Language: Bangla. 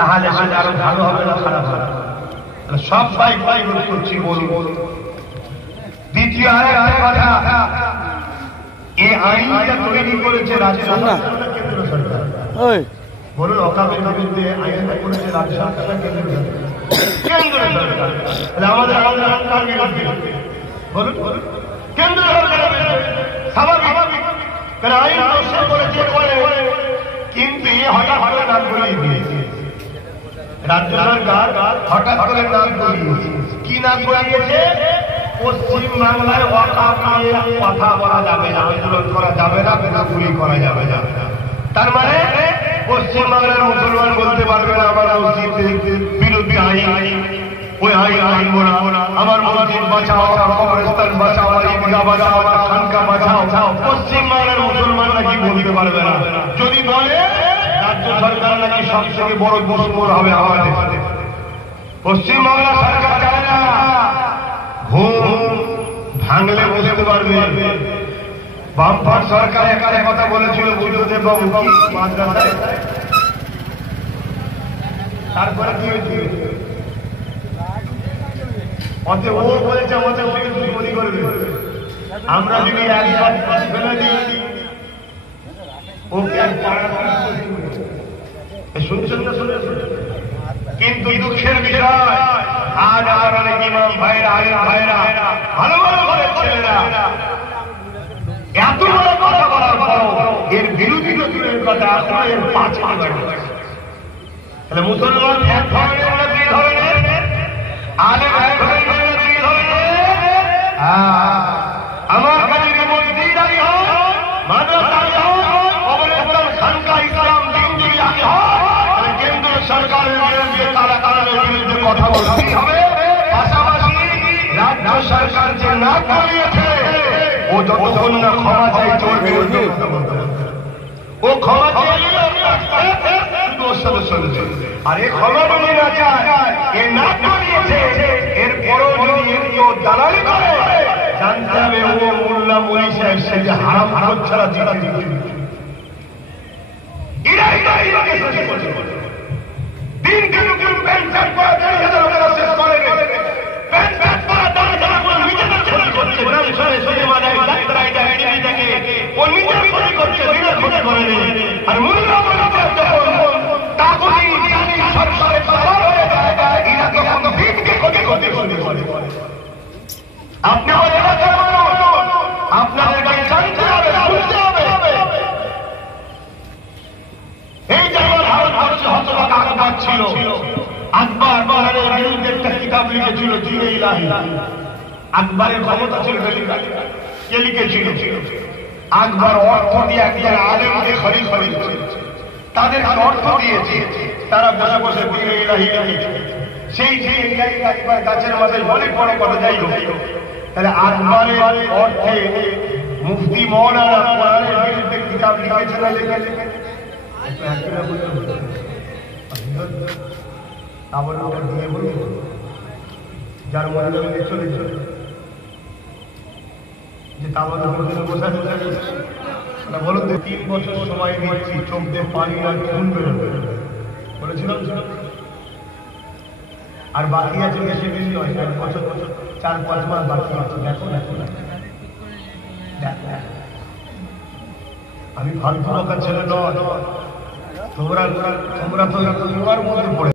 তাহলে সেটা আরো ভালো হবে না খারাপ হবে? সব ভাই ভাই করছি বলুন। দ্বিতীয় আরেকটা কথা, এই আইনটা তৈরি করেছে রাজ্য সরকার না কেন্দ্র সরকার? বলুন, অকামের বিরুদ্ধে আইনটা করেছে রাজ্য সরকার না কেন্দ্র সরকার? কেন্দ্র সরকার। তাহলে আমাদের কার বিরুদ্ধে? বলুন, কেন্দ্র সরকারের বিরুদ্ধে। স্বাভাবিক, কারণ আইন প্রশ্ন করেছে কিন্তু হঠাৎ করে নাম করিয়ে দিয়েছে রাজ্য সরকার। হঠাৎ করে নাম করিয়েছে। কি নাম করিয়েছে? পশ্চিম বাংলায় ওয়াকফ নিয়ে কথা বলা যাবে না, আন্দোলন করা যাবে না, বেনাগুলি করা যাবে না। তার মানে পশ্চিম বাংলার মুসলমান বলতে পারবে না আমার মসজিদের বিরুদ্ধে আইন, ওই আইন আনব না, আমার মসজিদ বাঁচাও, আমার কবরস্থান বাঁচাও, আমার ঈদগাহ বাঁচাও, আমার খানকা বাঁচাও। পশ্চিম বাংলার মুসলমান নাকি বলতে পারবে না। যদি বলে রাজ্য সরকার নাকি সব থেকে বড় দুশ্মন হবে আমাদের। পশ্চিম বাংলা সরকার জানে না, ঘুম ভাঙলে বুঝতে পারবে। বামফ্রন্ট সরকার এখানে কথা বলেছিল বুদ্ধদেব বাবু মাদ্রাসায়, তারপরে কি হয়েছে? অতএব ও বলেছে আমাদের থেকে দুশ্মনী করবে। আমরা যদি একবার ফেলে দিই ওকে আর শুনছেন না? শুনে কিন্তু দুঃখের বিষয় আজ আমার অনেক ইমাম ভাইরা, আলেম ভাইরা, ভালো ভালো ঘরের ছেলেরা এত বড় কথা বলার পর এর বিরোধী দূরের কথা এখন এর পাঁচে তাহলে মুসলমান এক ধরনের না দুই ধরনের, আলেম এক ধরনের না দুই ধরনের। আমার কাছে মসজিদ আলী হয়, মাদ্রাসা আলী হয়, কবরস্থান খানকা ইসলাম দিন যদি আলী হয়, কেন্দ্র সরকারের বিরুদ্ধে তারা কারণের বিরুদ্ধে কথা বলতেই হবে। পাশাপাশি রাজ্য সরকার যে না করিয়েছে ও যতক্ষণ না ক্ষমা চাই তোর বিরুদ্ধে ও ক্ষমা চাইলে আর এ ক্ষমা যদি না চায়, এ না করিয়েছে, এর পরও যদি কেউ দালালি করে জানতে হবে ও মোল্লা মলি সাহেব সে যে হারাম হারাম ছাড়া জিতা দিতে দিন কেন কেউ প্যান্ট শার্ট পরা 40,000 টাকা শেষ করে প্যান্ট শার্ট পরা দাঁড়া নিজেদের ক্ষতি করছে। ও নিজের ক্ষতি করছে, নিজের ক্ষতি করে আর মোল্লা মলি সাহেব যখন তাগুতি সরকারের সবার হয়ে যায় এরা তখন দিনকে ক্ষতি করতে শুরু করে। আপনি আমার এলাকার মানুষ, আপনাদের কাছে জানতে হবে, বুঝতে হবে। এই যেমন ভারতবর্ষে হতবাক আকবর ছিল, আকবর বাহারের বিরুদ্ধে একটা কিতাব লিখেছিল জিনে ইলাহি। আকবরের ক্ষমতা ছিল কে লিখেছিল? আকবর অর্থ দিয়ে একজন আলেমকে খরিদ করেছে, তাদের অর্থ দিয়েছে, তারা বসে বসে জিনে ইলাহি লিখেছে। সেই জিনে ইলাহি আকবর গাছের মাথায় অনেক বড় কথা যাই হোক। তাহলে আকবরের অর্থে মুফতি মৌলানা কোরআনের বিরুদ্ধে কিতাব লিখেছে না লিখেছে? আবার ওটা দিয়ে বলুন যার মনে চলেছে যে তামার বসা না বলুন তো 3 বছর সময় দিচ্ছি, চোখ দিয়ে পানি আর খুন বেরোবে বলেছিলাম। আর বাকি আছে বেশি বেশি হয়, 1 বছর 4-5 মাস বাকি আছে। দেখো আমি ফালতু বকার ছেলে নয়, তোমরা তো তোমার মধ্যে পড়ে